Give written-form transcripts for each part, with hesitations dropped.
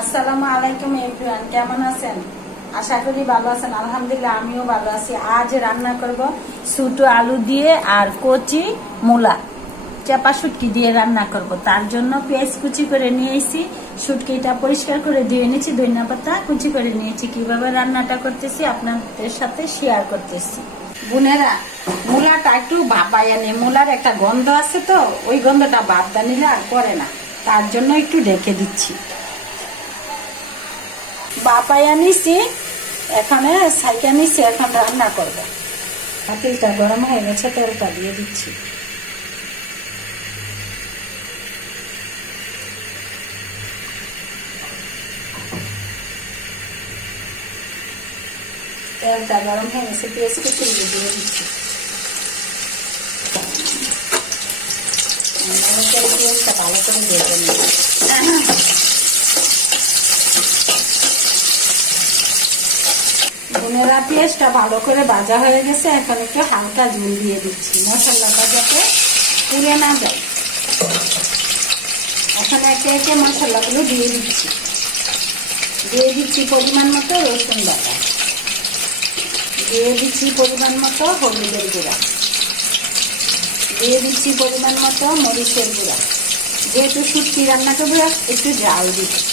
আসসালামু আলাইকুম এভরিওয়ান, কেমন আছেন? আশা করি ভালো আছেন। আলহামদুলিল্লাহ আমিও ভালো আছি। আজ রান্না করব ছোট আলু দিয়ে আর কচি মূলা চাপা শুটকি দিয়ে রান্না করব। তার জন্য পেঁয়াজ কুচি করে নিয়েছি, শুটকিটা পরিষ্কার করে ধুয়ে নিয়েছি, ধনিয়া পাতা কুচি করে নিয়েছি। কিভাবে রান্নাটা করতেছি আপনাদের সাথে শেয়ার করতেছি। বোনেরা, মূলাটা একটু ভাপাইয়া নেই, মূলার একটা গন্ধ আছে, তো ওই গন্ধটা বাদ নিলে আর করে না, তার জন্য একটু ঢেকে দিচ্ছি। বাপাইয়া নিছি, এখানে সাইকা নিছি, এখন রান্না করবো। তেলটা গরম হয়ে গেছে, তেলটা দিয়ে দিচ্ছি। তেলটা গরম হয়ে গেছে, পেঁয়াজ কুচি দিয়ে দিচ্ছি। পেঁয়াজটা ভালো করে দিয়ে দেবো। বোনেরা, পেঁয়াজটা ভালো করে ভাজা হয়ে গেছে, এখন একটু হালকা ঝোল দিয়ে দিচ্ছি, মশলাটা যাতে পুড়ে না যায়। এখন একে একে মশলাগুলো দিয়ে দিচ্ছি পরিমাণ মতো রসুন বাটা, দিয়ে দিচ্ছি পরিমাণ মতো হলুদের গুঁড়া, দিয়ে দিচ্ছি পরিমাণ মতো মরিচের গুঁড়া। যেহেতু শুটকি রান্না করবো একটু ঝাল দিচ্ছি,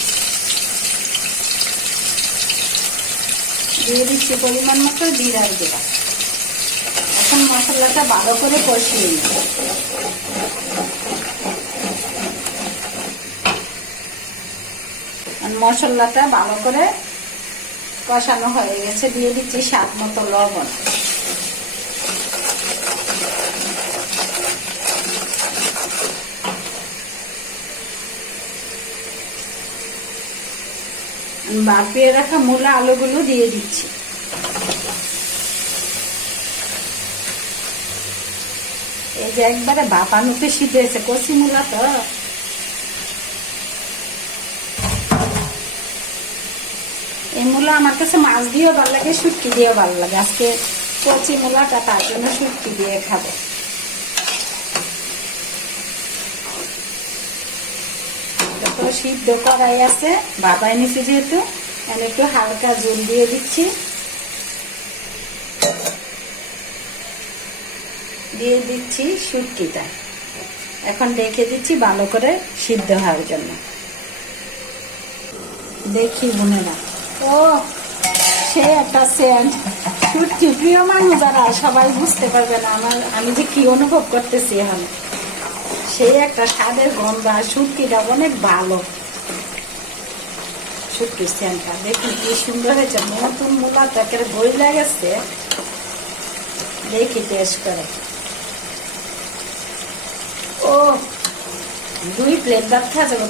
দিয়ে দিচ্ছি পরিমাণ মতো জিরার গুঁড়া। এখন মশলাটা ভালো করে কষিয়ে নিই। মশলাটা ভালো করে কষানো হয়ে গেছে, দিয়ে দিচ্ছি স্বাদ মতো লবণ। ভাপিয়ে রাখা মূলা আলুগুলো দিয়ে দিচ্ছি। এই যে একবারে ভাপানোতে সিদ্ধ হয়েছে, কচি মূলা তো। এই মূলা আমার কাছে মাছ দিয়েও ভালো লাগে, শুটকি দিয়েও ভালো লাগে। আজকে কচি মূলাটা, তার জন্য শুটকি দিয়ে খাবো। তো সিদ্ধ করাই আছে, ভাপাই নিছি যেহেতু, আমি একটু হালকা জল দিয়ে দিচ্ছি, দিয়ে দিচ্ছি শুটকিটা। এখন রেখে দিচ্ছি ভালো করে সিদ্ধ হওয়ার জন্য। দেখি বোনেরা, ও সে একটা সেন্ট। শুটকি প্রিয় মানুষ যারা, সবাই বুঝতে পারবে না আমি যে কি অনুভব করতেছি এখন। সেই একটা স্বাদের গন্ধ, আর শুটকিটা অনেক ভালো। শুটকির সেন্টটা দেখি কি সুন্দর হয়েছে, নতুন মূলা তাকে বই লাগেছে। দেখি টেস্ট করে। ও 2 প্লেট ভাত খাওয়া যাবে,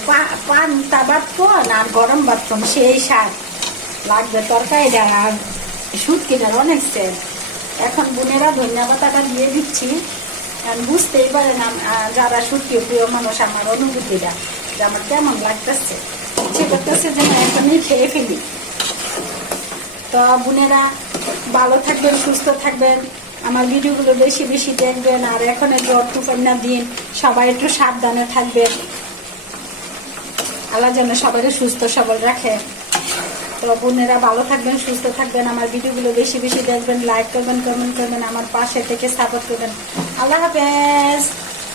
পান্তা ভাত কোন আর গরম ভাত কোন, সেই স্বাদ লাগবে তরকারিটা আর শুটকিটার অনেক সেন্ট। এখন বোনেরা ধনিয়া পাতাটা দিয়ে দিচ্ছি। বুঝতেই পারেন যারা শুটকি প্রিয় মানুষ, আমার অনুভূতিটা যে আমার কেমন লাগতেছে, ইচ্ছে করতেছে যেন এখনই খেয়ে ফেলি। তো বোনেরা, ভালো থাকবেন, সুস্থ থাকবেন, আমার ভিডিওগুলো বেশি বেশি দেখবেন। আর এখন একটু অর্থপন্যা দিন, সবাই একটু সাবধানে থাকবেন। আল্লাহ যেন সবাই সুস্থ সবল রাখে। তো বোনেরা, ভালো থাকবেন, সুস্থ থাকবেন, আমার ভিডিওগুলো বেশি বেশি দেখবেন, লাইক করবেন, কমেন্ট করবেন, আমার পাশে থেকে সাপোর্ট করবেন। আল্লাহ হাফেজ।